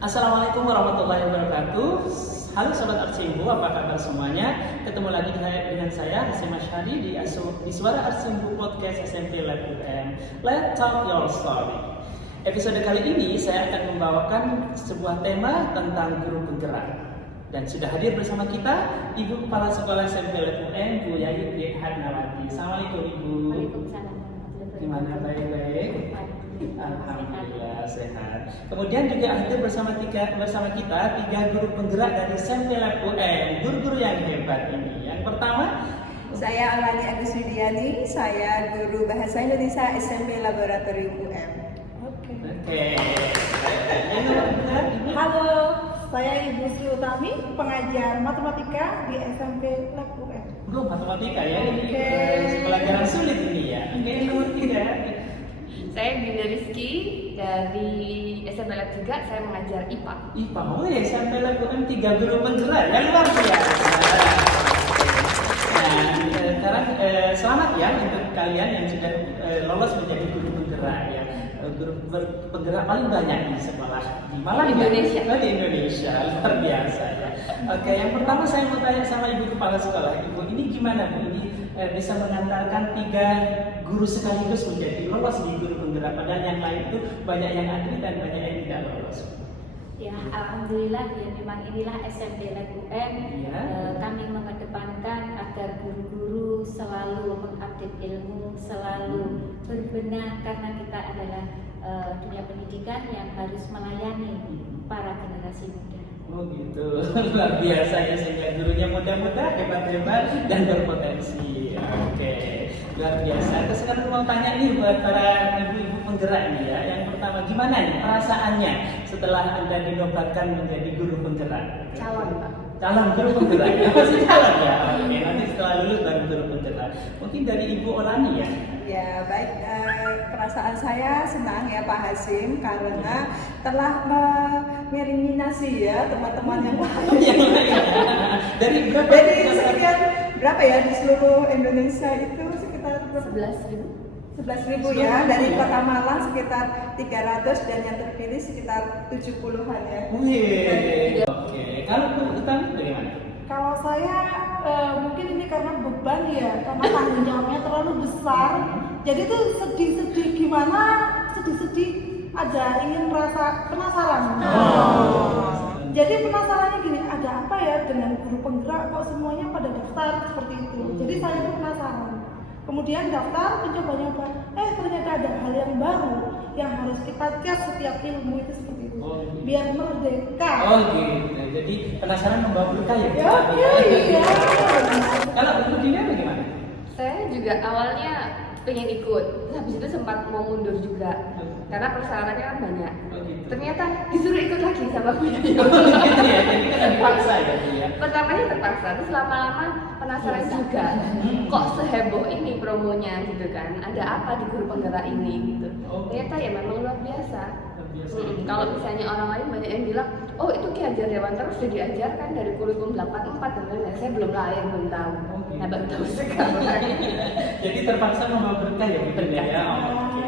Assalamualaikum warahmatullahi wabarakatuh. Halo Sobat Arsimbo, apa kabar semuanya? Ketemu lagi dengan saya Hasim Asyari di Suara Arsimbo Podcast SMP Lab UM. Let's talk your story. Episode kali ini saya akan membawakan sebuah tema tentang guru penggerak. Dan sudah hadir bersama kita Ibu Kepala Sekolah SMP Lab UM, Bu Yayu Hadnawati. Assalamualaikum Ibu. Waalaikumsalam. Gimana, baik-baik? Alhamdulillah sehat. Kemudian juga hadir bersama kita tiga guru penggerak dari SMP Lab UM, guru-guru yang hebat ini. Yang pertama, saya Alani Agus Widiani, saya guru Bahasa Indonesia SMP Laboratorium UM. Oke. Yang kedua, Halo, saya Ibu Sri Utami, pengajar matematika di SMP Lab UM. matematika ya. Oke. Pelajaran sulit ini ya. Oke, yang nomor tiga. Saya Dinda Rizky dari SMP Lab juga, saya mengajar IPA. IPA, oh ya, SMP Lab UM tiga guru penggerak, yang luar biasa. Nah, sekarang selamat ya untuk kalian yang sudah lolos menjadi guru penggerak ya. Guru penggerak paling banyak di sekolah di Malang Indonesia. Di Indonesia, luar biasa ya. Oke, yang pertama saya mau tanya sama Ibu Kepala Sekolah. Ibu, ini gimana Bu? Ini bisa mengantarkan tiga guru sekaligus menjadi lolos di guru penggerak, padahal yang lain itu banyak yang antri dan banyak yang tidak lolos. Ya, alhamdulillah ya, memang inilah SMP Lab UM. Ya. Kami mengedepankan agar guru-guru selalu mengupdate ilmu, selalu berbenah karena kita adalah dunia pendidikan yang harus melayani para generasi muda. Oh gitu, luar biasa ya, sehingga gurunya muda-muda, hebat-hebat dan berpotensi. Oke, luar biasa. Terus sekarang mau tanya nih buat para ibu-ibu penggerak nih ya. Yang pertama, gimana nih perasaannya setelah Anda dinobatkan menjadi guru penggerak? Calon, Pak. Calon guru penggerak ya, masih calon ya. Oke, nanti setelah lulus baru guru penggerak. Mungkin dari Ibu Orani ya. Ya baik, perasaan saya senang ya Pak Hasim karena telah mengeliminasi ya teman-teman yang lain. Dari berapa? Jadi sekian berapa ya di seluruh Indonesia itu sekitar 11.000. 11.000 ya, dari Kota Malang sekitar 300 dan yang terpilih sekitar 70-an ya. Wih. Oke, kalau Bu Utami bagaimana? Kalau saya mungkin ini karena beban ya, karena tanggung jawabnya terlalu besar. Jadi tuh sedih-sedih gimana, sedih-sedih ada ingin rasa penasaran. Jadi penasarannya gini, ada apa ya dengan guru penggerak kok semuanya pada daftar seperti itu. Jadi saya tuh penasaran. Kemudian daftar, mencoba-nyoba, ternyata ada hal yang baru yang harus kita cas setiap ilmu itu seperti itu, biar merdeka. Oh gitu, jadi penasaran membawa berkah ya? Ya, iya. Kalau Ibu Dina bagaimana? Saya juga awalnya pengen ikut, terus habis itu sempat mau mundur juga karena persyaratannya kan banyak. Oh gitu. Ternyata disuruh ikut lagi sama Bu Yayu. Oh gitu ya, jadi kan dipaksa ya Bu ya? Pertamanya terpaksa, terus lama-lama penasaran juga. Kok seheboh ini promonya gitu kan? Ada apa di guru penggerak ini gitu? Ternyata ya memang luar biasa. Kalau misalnya orang lain banyak yang bilang, oh itu Ki Hajar Dewantara sudah diajarkan dari kurikulum 84 dan lain-lain. Saya belum lahir, belum tahu. Nah, baru tahu sekarang. Jadi terpaksa membawa berkah ya Bu Dina ya? Oke,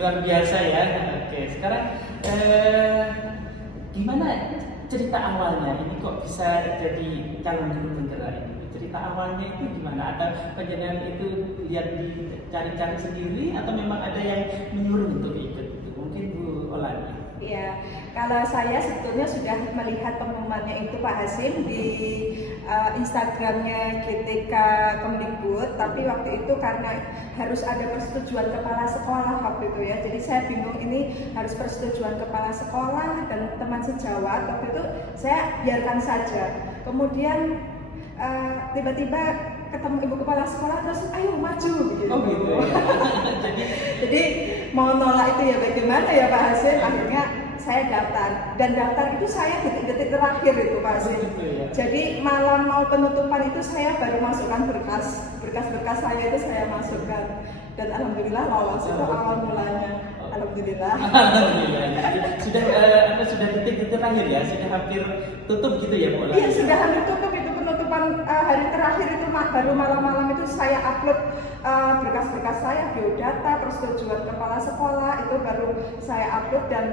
luar biasa ya. Oke, sekarang gimana cerita awalnya ini kok bisa jadi calon guru penggerak ini? Cerita awalnya itu gimana? Atau penjenengan itu lihat dicari-cari sendiri atau memang ada yang menyuruh untuk ikut? Mungkin Bu Olani. Ya, kalau saya sebetulnya sudah melihat pengumumannya itu Pak Hasim di Instagramnya GTK Kemdikbud, tapi waktu itu karena harus ada persetujuan kepala sekolah waktu itu ya, jadi saya bingung ini harus persetujuan kepala sekolah dan teman sejawat. Waktu itu saya biarkan saja. Kemudian tiba-tiba ketemu ibu kepala sekolah terus ayo maju gitu. Oh gitu ya. Jadi mau nolak itu ya bagaimana ya Pak Hasim, akhirnya saya daftar dan daftar itu saya detik-detik terakhir itu Pak Hasim. Oh, gitu ya. Jadi malam mau penutupan itu saya baru masukkan berkas saya itu saya masukkan dan alhamdulillah lolos itu awal mulanya. Alhamdulillah. Alhamdulillah. Sudah detik-detik terakhir ya, sudah hampir tutup gitu ya Bu Olani? Iya sudah hampir tutup itu penutupan hari terakhir itu baru malam-malam itu saya upload berkas-berkas saya, biodata, persetujuan kepala sekolah itu baru saya upload dan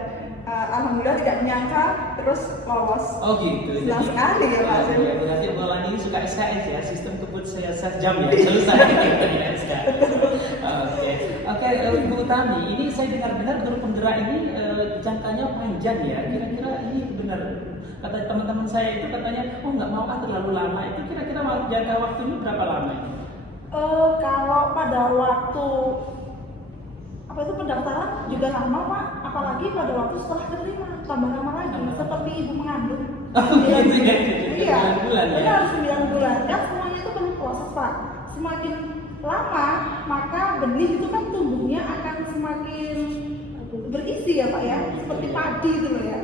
alhamdulillah tidak menyangka terus lolos. Oh gitu. Senang sekali ya Pak Hasim. Ya, berarti Bu Olani ini suka SKS ya, sistem kebut saya jam ya, selesai ya SKS. Oke, Bu Utami, ini saya dengar-dengar guru penggerak ini jangkanya panjang ya. Kira-kira ini benar? Kata teman-teman saya itu katanya, oh nggak mau terlalu lama. Itu kira-kira jangka waktunya berapa lama ini? Kalau pada waktu pendaftaran juga lama Pak, apalagi pada waktu setelah terima tambah lama lagi, seperti ibu mengandung. Oh gitu ya? Iya, 9 bulan ya? benar 9 bulan. Kan semuanya itu perlu proses Pak. Semakin lama maka benih itu kan tumbuhnya akan semakin berisi ya Pak ya, seperti padi gitu loh ya.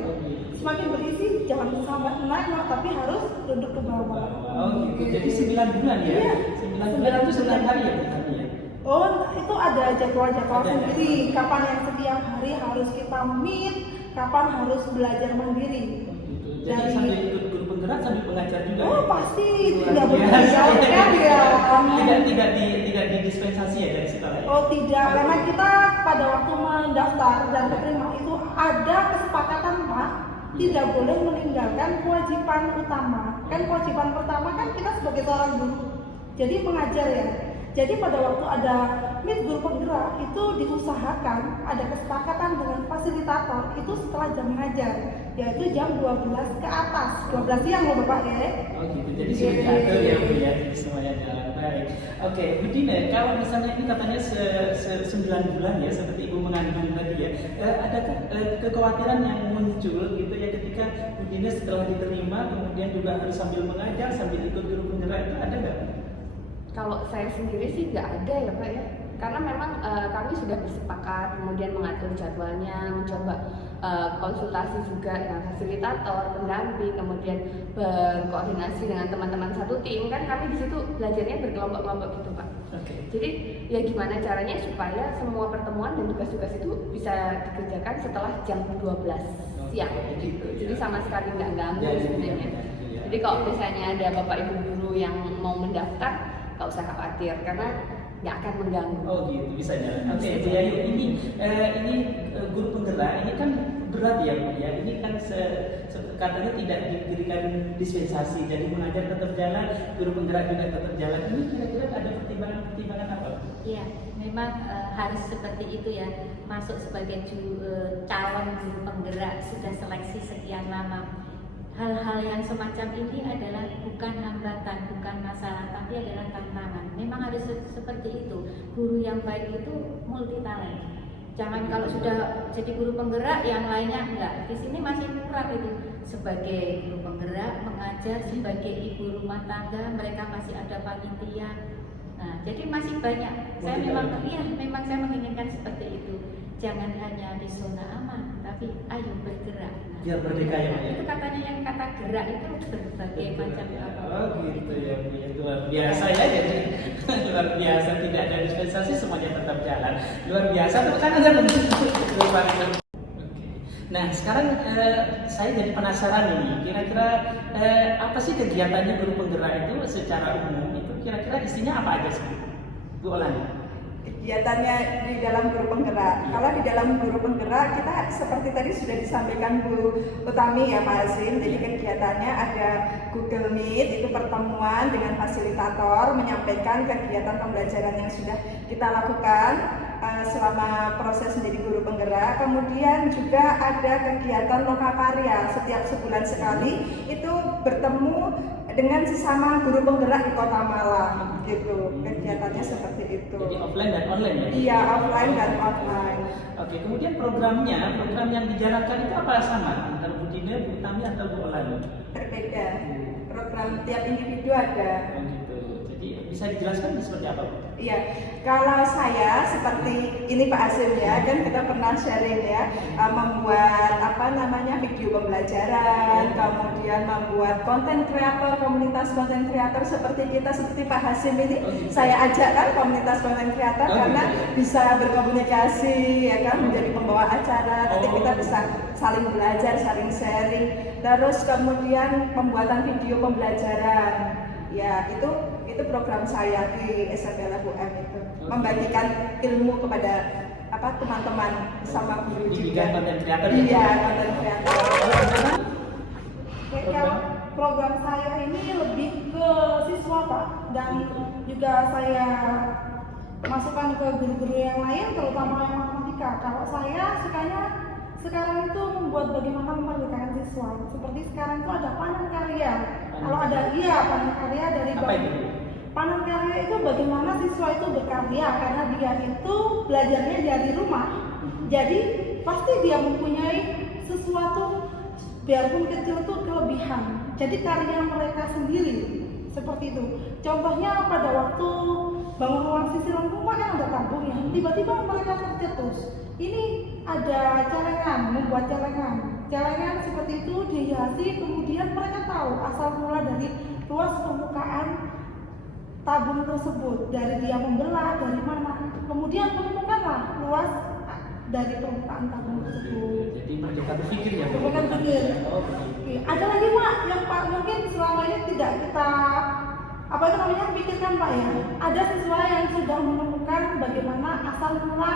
Semakin berisi jangan sampai naik tapi harus duduk ke bawah. Oh gitu. Jadi 9 bulan ya? Iya. 9 bulan itu 9 hari ya Bu Utami ya? Oh, itu ada jadwal-jadwal sendiri. Kapan yang setiap hari harus kita meet, kapan harus belajar mandiri. Jadi sambil ikut guru penggerak sambil mengajar juga. Oh ya? pasti tidak berkegiatan ya. Tidak didispensasi ya dari sekolah ya? Oh tidak, karena kita pada waktu mendaftar dan terima itu ada kesepakatan Pak, tidak boleh meninggalkan kewajiban utama. Kan kewajiban pertama kan kita sebagai seorang guru, jadi pengajar ya. Jadi pada waktu ada meet guru penggerak itu diusahakan ada kesepakatan dengan fasilitator itu setelah jam mengajar, yaitu jam 12 ke atas, 12 siang loh Bapak ya. Oh gitu, jadi sudah diatur ya Bu ya, jadi semuanya jalan baik. Oke, Bu Dina, kalau misalnya ini katanya 9 bulan ya, seperti Ibu mengandung tadi ya, adakah kekhawatiran yang muncul gitu ya ketika Bu Dina setelah diterima, kemudian juga harus sambil mengajar, sambil ikut guru penggerak itu ada nggak? Kalau saya sendiri sih nggak ada ya Pak ya, karena memang kami sudah bersepakat, kemudian mengatur jadwalnya, mencoba konsultasi juga dengan fasilitator, pendamping, kemudian berkoordinasi dengan teman-teman satu tim, kan kami di situ belajarnya berkelompok-kelompok gitu Pak. Oke. Jadi ya gimana caranya supaya semua pertemuan dan tugas-tugas itu bisa dikerjakan setelah jam 12 siang gitu. Jadi sama sekali nggak ganggu sebenarnya. Jadi kalau misalnya ada bapak ibu guru yang mau mendaftar, nggak usah khawatir karena nggak akan mengganggu. Oh gitu, bisa jalan. Oke, Bu Yayu, ini guru penggerak ini kan berat ya Bu ya. Ini kan katanya tidak diberikan dispensasi, jadi mengajar tetap jalan, guru penggerak juga tetap jalan. Ini kira-kira ada pertimbangan apa? Iya, memang harus seperti itu ya. Masuk sebagai calon guru penggerak sudah seleksi sekian lama. Hal-hal yang semacam ini adalah bukan hambatan, bukan masalah, tapi adalah tantangan. Memang harus seperti itu. Guru yang baik itu multi talent. Jangan kalau sudah jadi guru penggerak yang lainnya enggak. Di sini masih kurang itu. Sebagai guru penggerak mengajar, sebagai ibu rumah tangga, mereka masih ada panitia. Nah, jadi masih banyak. Saya memang saya menginginkan seperti itu. Jangan hanya di zona aman, tapi ayo bergerak. Biar merdeka ya. Itu katanya yang kata gerak itu berbagai macam. Oh gitu ya Bu ya, luar biasa ya, jadi luar biasa, tidak ada dispensasi, semuanya tetap jalan. Luar biasa, tepuk tangan aja Bu. Nah sekarang saya jadi penasaran ini, kira-kira apa sih kegiatannya guru penggerak itu secara umum itu kira-kira isinya apa aja sih Bu Olani? Kegiatannya di dalam guru penggerak. Kalau di dalam guru penggerak kita seperti tadi sudah disampaikan Bu Utami ya Pak Hasim. Jadi kegiatannya ada Google Meet, itu pertemuan dengan fasilitator menyampaikan kegiatan pembelajaran yang sudah kita lakukan selama proses menjadi guru penggerak. Kemudian juga ada kegiatan lokakarya setiap sebulan sekali, itu bertemu dengan sesama guru penggerak di Kota Malang gitu. Kegiatannya seperti itu. Jadi offline dan online ya? Iya, offline dan online. Oke, kemudian program yang dijalankan itu apa sama antara Bu Dina, Bu Utami atau Bu Olani? Berbeda. Program tiap individu ada. Oh gitu. Jadi bisa dijelaskan seperti apa Bu? Iya, kalau saya seperti ini Pak Hasim ya, kan kita pernah sharing ya, membuat video pembelajaran, kemudian membuat konten kreator, komunitas konten kreator seperti Pak Hasim ini. Saya ajakkan komunitas konten kreator karena bisa berkomunikasi ya kan, menjadi pembawa acara, nanti kita bisa saling belajar, saling sharing. Terus kemudian pembuatan video pembelajaran. Ya, itu program saya di SMP LFUM itu, membagikan ilmu kepada teman-teman sama guru Bimbingan juga. konten kreator ya? Iya, konten kreator. Oke, kalau program saya ini lebih ke siswa Pak, dan juga saya masukkan ke guru-guru yang lain, terutama yang matematika. Kalau saya sukanya sekarang itu membuat bagaimana memerdekakan siswa. Seperti sekarang itu ada panen karya. Kalau ada panen karya dari Apa itu? panen karya itu bagaimana siswa itu berkarya, karena dia itu belajarnya dari rumah. Jadi pasti dia mempunyai sesuatu biarpun kecil itu kelebihan. Jadi karya mereka sendiri seperti itu. Contohnya pada waktu bangun ruang sisiran rumah kan ada tabungnya. Tiba-tiba mereka tercetus. Ini ada celengan, membuat celengan. Celengan seperti itu dihiasi, kemudian mereka tahu asal mula dari luas permukaan tabung tersebut, dari dia membelah dari mana. Kemudian menemukanlah luas dari permukaan tabung tersebut. Jadi merdeka berpikir ya? Merdeka berpikir. Oh, Oke, ada lagi Pak yang Pak mungkin selama ini tidak kita pikirkan Pak ya. Ada siswa yang sudah menemukan bagaimana asal mula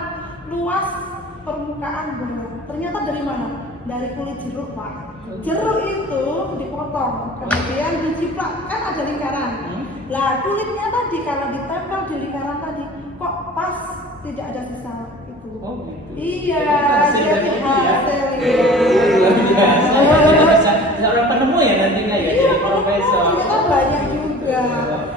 luas permukaan bola. Ternyata dari mana? Dari kulit jeruk Pak. Jeruk itu dipotong, kemudian dijiplak, kan ada lingkaran. Lah kulitnya tadi kalau ditempel di lingkaran tadi kok pas, tidak ada sisa itu. Oh gitu. Iya, Hasil jadi dari itu ya? hasil. Luar biasa. Seorang penemu ya nantinya ya, Iya, jadi profesor. ternyata banyak juga.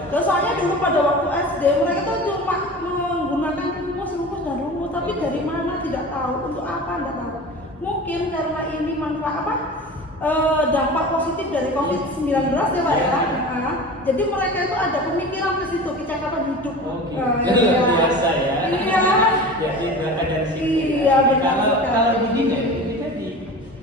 Terus soalnya dulu pada waktu SD mereka tuh cuma menggunakan rumus dan rumus, tapi dari mana tidak tahu, untuk apa tidak tahu. Mungkin karena ini manfaat dampak positif dari COVID-19 ya Pak ya. Jadi mereka itu ada pemikiran ke situ, kecakapan hidup. Oh gitu. Jadi luar biasa ya. Iya. Jadi berangkat dari situ. Iya, benar sekali. Kalau di di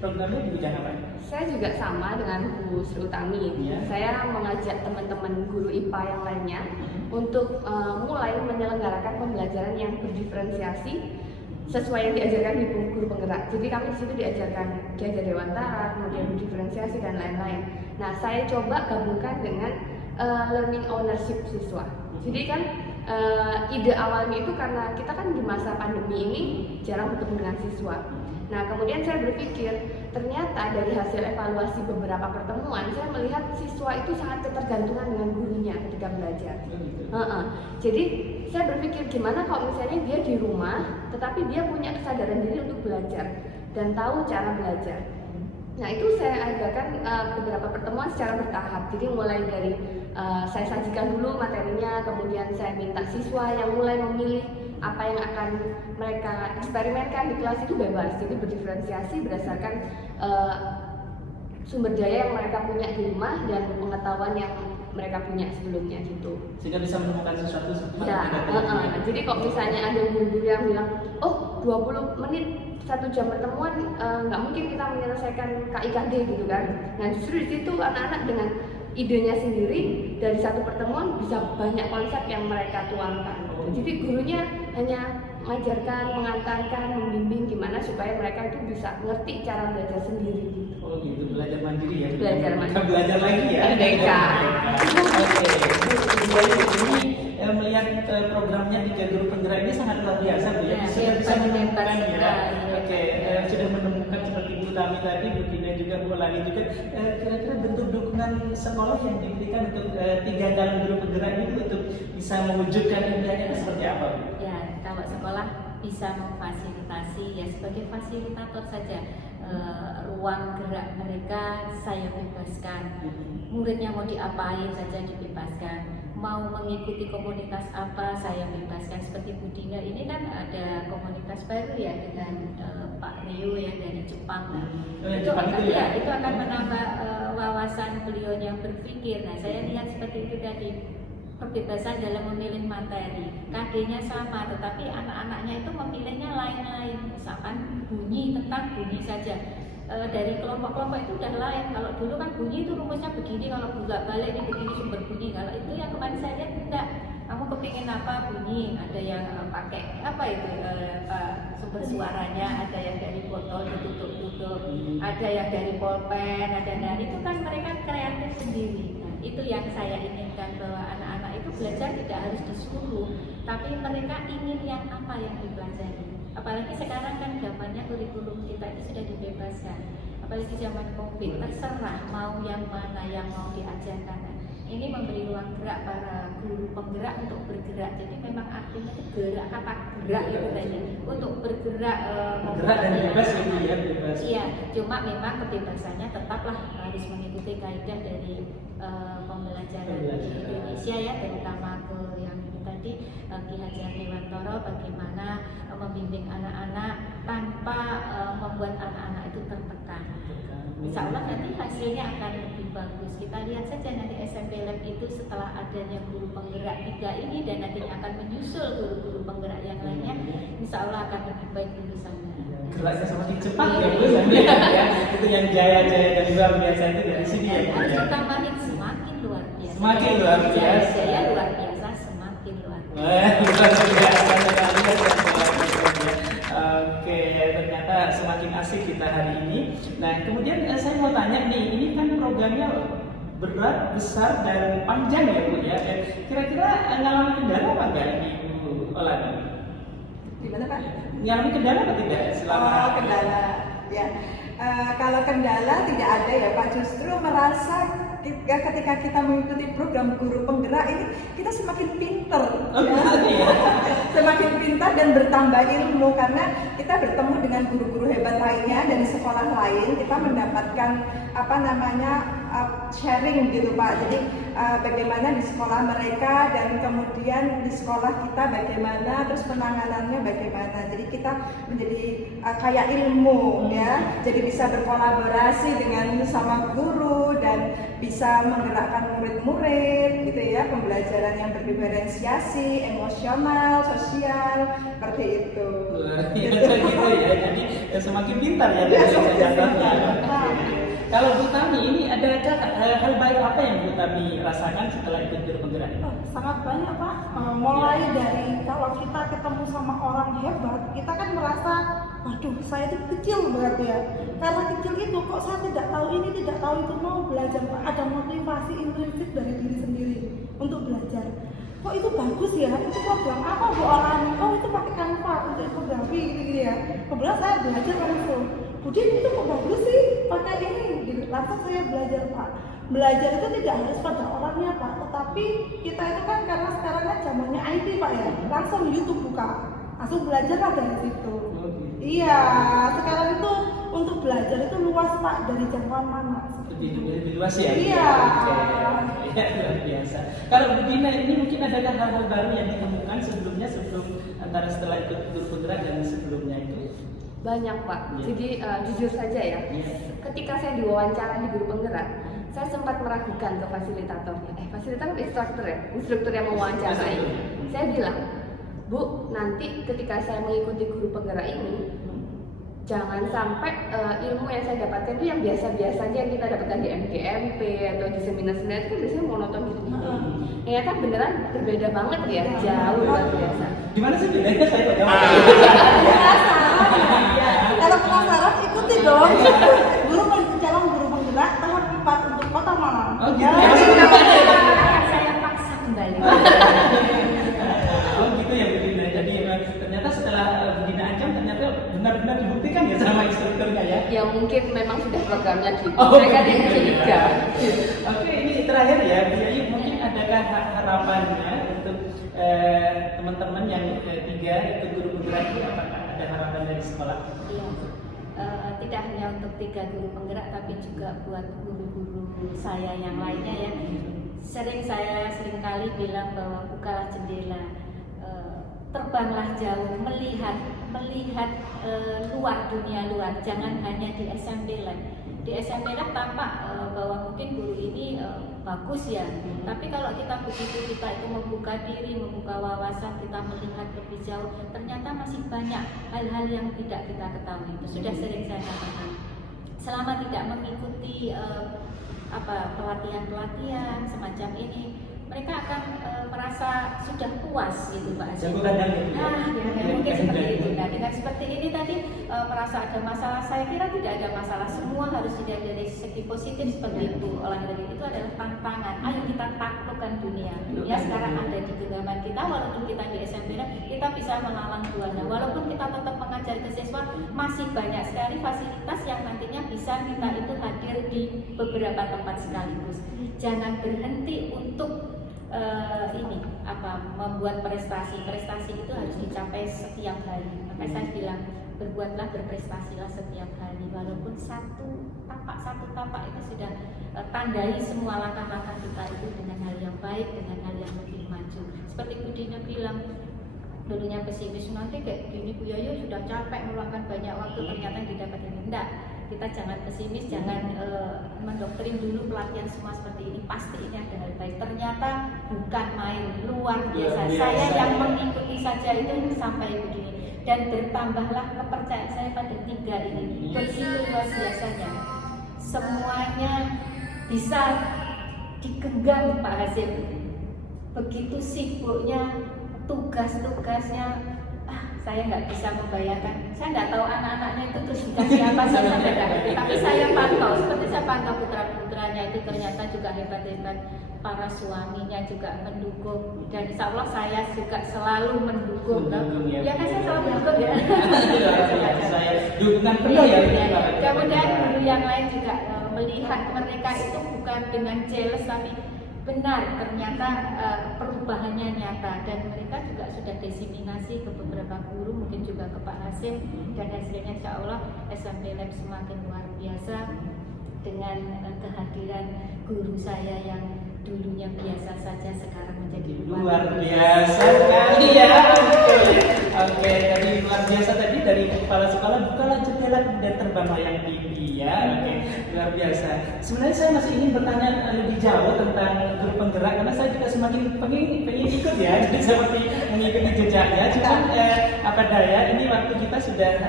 programnya di bidang apa? Saya juga sama dengan Bu Sri Utami. Ya. Saya mengajak teman-teman guru IPA yang lainnya untuk mulai menyelenggarakan pembelajaran yang berdiferensiasi sesuai yang diajarkan di guru penggerak. Jadi kami di situ diajarkan Ki Dewantara, kemudian berdiferensiasi dan lain-lain. Nah, saya coba gabungkan dengan learning ownership siswa. Jadi kan ide awalnya itu karena kita kan di masa pandemi ini jarang bertemu dengan siswa. Nah, kemudian saya berpikir ternyata dari hasil evaluasi beberapa pertemuan saya melihat siswa itu sangat ketergantungan dengan gurunya ketika belajar. Jadi saya berpikir gimana kalau misalnya dia di rumah tetapi dia punya kesadaran diri untuk belajar dan tahu cara belajar. Nah, itu saya adakan beberapa pertemuan secara bertahap. Jadi mulai dari saya sajikan dulu materinya, kemudian saya minta siswa yang mulai memilih apa yang akan mereka eksperimenkan di kelas itu bebas. Jadi berdiferensiasi berdasarkan sumber daya yang mereka punya di rumah dan pengetahuan yang mereka punya sebelumnya gitu. Sehingga bisa menemukan sesuatu seperti Ya, jadi kok misalnya ada guru-guru yang bilang, oh 20 menit 1 jam pertemuan nggak mungkin kita menyelesaikan KIKD gitu kan. Nah justru di situ anak-anak dengan idenya sendiri dari satu pertemuan bisa banyak konsep yang mereka tuangkan. Jadi gurunya hanya mengajarkan, mengantarkan, membimbing gimana supaya mereka itu bisa ngerti cara belajar sendiri. Oh gitu, belajar mandiri ya. Belajar mandiri. Belajar lagi ya. Merdeka. Oke. Jadi ini melihat programnya 3 guru penggerak ini sangat luar biasa Bu ya. Ya, Sudah bisa menemukan ya. sekali. Oke, sudah menemukan seperti Bu Tami tadi, Bu Dina juga, Bu Lani juga. Kira-kira bentuk dukungan sekolah yang diberikan untuk 3 calon guru penggerak ini untuk bisa mewujudkan impiannya seperti apa Bu? Ya, kalau sekolah bisa memfasilitasi ya sebagai fasilitator saja ruang gerak mereka saya bebaskan. Muridnya mau diapain saja dibebaskan. Mau mengikuti komunitas apa saya bebaskan. Seperti Bu Dina ini kan ada komunitas baru ya dengan Pak Rio ya dari Jepang. Itu akan menambah wawasan beliau yang berpikir. Nah, saya lihat seperti itu tadi. Kebebasan dalam memilih materi, KD-nya sama, tetapi anak-anaknya itu memilihnya lain-lain. Misalkan bunyi, tentang bunyi saja. Dari kelompok-kelompok itu udah lain. Kalau dulu kan bunyi itu rumusnya begini, kalau bolak-balik ini begini sumber bunyi. Kalau itu yang kemarin saya lihat enggak. Kamu kepingin apa bunyi? Ada yang pakai apa itu sumber suaranya, ada yang dari botol ditutup-tutup, ada yang dari pulpen, ada dari itu kan mereka kreatif sendiri. Nah, itu yang saya inginkan bahwa anak-anak itu belajar tidak harus disuruh, tapi mereka ingin yang apa yang dipelajari. Apalagi sekarang kan zamannya kurikulum kita itu sudah dibebaskan. Apalagi zaman COVID, terserah mau yang mana yang mau diajarkan. Ini memberi ruang gerak para guru penggerak untuk bergerak. Jadi memang artinya itu gerak, kata gerak itu tadi untuk bergerak. Gerak dan bebas gitu ya, bebas. Iya, cuma memang kebebasannya tetaplah harus mengikuti kaidah dari pembelajaran di Indonesia ya, terutama ke yang ini tadi Ki Hajar Dewantoro, bagaimana membimbing anak-anak tanpa membuat anak-anak itu tertekan. Insya Allah nanti hasilnya akan lebih bagus. Kita lihat saja nanti SMP Lab itu setelah adanya guru penggerak 3 ini dan nantinya akan menyusul guru-guru penggerak yang lainnya, insya Allah akan lebih baik lulusannya. Geraknya semakin cepat ya Bu ya. Itu yang jaya-jaya dan luar biasa itu dari sini ya. Harus ditambahin semakin luar biasa. Semakin luar biasa. Jaya luar biasa, semakin luar biasa. Luar biasa. Oke, ternyata semakin asik kita hari ini. Nah, kemudian saya mau tanya nih, ini kan programnya berat, besar, dan panjang ya Bu ya. Kira-kira ngalamin kendala apa enggak ini Bu Olan? Gimana Pak? Ngalamin kendala apa tidak selama? Oh, kendala. Ya. Kalau kendala tidak ada ya Pak, justru merasa ketika kita mengikuti program guru penggerak ini kita semakin pinter, ya. Semakin pintar dan bertambah ilmu karena kita bertemu dengan guru-guru hebat lainnya dari sekolah lain, kita mendapatkan sharing gitu Pak. Jadi bagaimana di sekolah mereka dan kemudian di sekolah kita bagaimana, terus penanganannya bagaimana. Jadi kita menjadi kaya ilmu ya. Jadi bisa berkolaborasi dengan sama guru dan bisa menggerakkan murid-murid gitu ya, pembelajaran yang berdiferensiasi, emosional, sosial, seperti itu. Gitu ya, jadi semakin pintar ya dari sejarahnya. Kalau Bu Tami ini adakah hal baik apa yang Bu Tami rasakan setelah ikut guru penggerak ini? Sangat banyak Pak, mulai dari kalau kita ketemu sama orang hebat, kita kan merasa, waduh saya itu kecil banget ya. Karena kecil itu kok saya tidak tahu ini, tidak tahu itu, mau belajar Pak. Ada motivasi intrinsik dari diri sendiri untuk belajar. Kok itu bagus ya, itu program apa Bu Olan? Oh itu pakai Canva untuk infografi gitu ya. Kemudian saya belajar langsung. Budin itu kok bagus sih pakai ini, langsung saya belajar Pak. Belajar itu tidak harus pada orangnya Pak, tetapi kita itu kan karena sekarang kan zamannya IT Pak ya, langsung YouTube buka, langsung belajarlah dari situ. Iya, sekarang itu untuk belajar itu luas Pak, dari jangkauan mana? Lebih luas ya? Iya. Ya, luar biasa. Kalau Bu Dina ini mungkin adakah hal-hal baru yang ditemukan sebelum antara setelah ikut guru penggerak dan sebelumnya itu? Banyak Pak. Ya. Jadi jujur saja ya, ketika saya diwawancara di guru penggerak, saya sempat meragukan ke fasilitatornya. Fasilitator instruktur yang mewawancarai. Saya bilang, Bu, nanti ketika saya mengikuti guru penggerak ini, jangan sampai ilmu yang saya dapatkan itu yang biasa-biasa aja yang kita dapatkan di MGMP atau di seminar-seminar itu biasanya monoton gitu. Ternyata beneran berbeda banget ya, jauh luar biasa. Gimana sih bedanya saya kok Kalau penasaran ikuti dong. Calon guru penggerak tahap 4 untuk Kota Malang. Oh gitu ya? Saya paksa kembali. Oh gitu ya Bu Dina. Jadi ternyata setelah Bu Dina ancam ternyata benar-benar dibuktikan ya sama instrukturnya ya? Ya mungkin memang sudah programnya gitu. Oh, Mereka yang ketiga. Oke, ini terakhir ya, Bu Yayu, mungkin adakah harapannya untuk teman-teman yang 3 ikut guru penggerak ini, apakah ada harapan dari sekolah? Iya. Tidak hanya untuk 3 guru penggerak tapi juga buat guru-guru saya yang lainnya ya. Saya sering kali bilang bahwa bukalah jendela, terbanglah jauh, melihat luar, dunia luar, jangan hanya di SMP Lab. Di SMP Lab tampak bahwa mungkin guru ini bagus ya, tapi kalau kita begitu, kita itu membuka diri, membuka wawasan, kita melihat lebih jauh, ternyata masih banyak hal-hal yang tidak kita ketahui. Itu sudah sering saya katakan. Selama tidak mengikuti pelatihan-pelatihan semacam ini, mereka akan merasa sudah puas gitu Pak Haji. Jago kandang gitu ya? Mungkin seperti itu. Nah dengan seperti ini tadi merasa ada masalah, saya kira tidak ada masalah. Semua harus dilihat dari segi positif seperti itu. Olahraga itu adalah tantangan. Ayo kita taklukkan dunia. Dunia sekarang ada di genggaman kita. Walaupun kita di SMP, kita bisa melalang buana. Walaupun kita tetap mengajar ke siswa, masih banyak sekali fasilitas yang nantinya bisa kita itu hadir di beberapa tempat sekaligus. Jangan berhenti untuk membuat prestasi itu harus dicapai setiap hari. Maka saya bilang berbuatlah, berprestasilah setiap hari, walaupun satu tapak itu sudah tandai semua langkah-langkah kita itu dengan hal yang baik, dengan hal yang lebih maju. Seperti Bu Dina bilang, dulunya pesimis, nanti kayak gini Bu Yoyo sudah capek meluangkan banyak waktu, ternyata didapat ini. Enggak, kita jangan pesimis, jangan mendoktrin dulu pelatihan semua seperti ini, pasti ini ada hal baik. Ternyata bukan main, luar biasa. Saya yang mengikuti saja itu sampai begini. Dan bertambahlah kepercayaan saya pada 3 ini, begitu luar biasanya. Semuanya bisa digenggam Pak Hasim. Begitu sibuknya tugas-tugasnya, saya nggak bisa membayangkan. Saya nggak tahu anak-anaknya itu terus dikasih apa sih sampai enggak. Tapi saya pantau, seperti saya pantau putra-putranya itu ternyata juga hebat-hebat. Para suaminya juga mendukung, dan insya Allah saya juga selalu mendukung. Ya kan saya selalu mendukung ya. Saya dukungan penuh ya. Kemudian guru yang lain juga melihat mereka itu bukan dengan jealous, tapi benar ternyata perubahannya nyata, dan mereka juga sudah diseminasi ke beberapa guru, mungkin juga ke Pak Hasim, dan hasilnya insya Allah SMP Lab semakin luar biasa dengan kehadiran guru saya yang dulunya biasa saja sekarang menjadi luar biasa sekali ya. Oke, dari luar biasa tadi dari kepala sekolah, bukalah jendela dan terbanglah yang tinggi ya. Oke, luar biasa. Sebenarnya saya masih ingin bertanya lebih jauh tentang guru penggerak, karena saya juga semakin pengen ikut ya, jadi seperti mengikuti jejaknya. Cuma apa daya, ini waktu kita sudah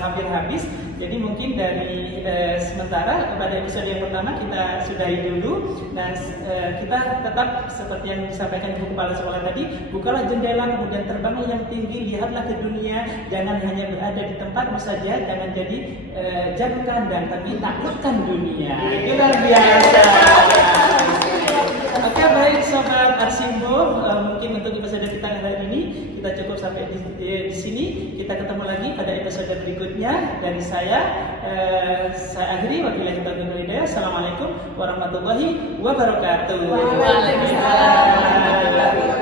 hampir habis. Jadi mungkin dari sementara pada episode yang pertama kita sudahi dulu, dan kita tetap seperti yang disampaikan Ibu Kepala Sekolah tadi, bukalah jendela kemudian terbanglah yang tinggi, lihatlah ke dunia, jangan hanya berada di tempatmu saja, jangan jadi jago kandang, tapi taklukkan dunia. Itu luar biasa. Oke, baik Sobat Arsimbo, mungkin untuk episode kita hari ini kita cukup sampai di sini. Kita ketemu lagi pada episode berikutnya. Dari saya akhiri, wabillahi taufiq wal hidayah. Assalamualaikum warahmatullahi wabarakatuh. Waalaikumsalam.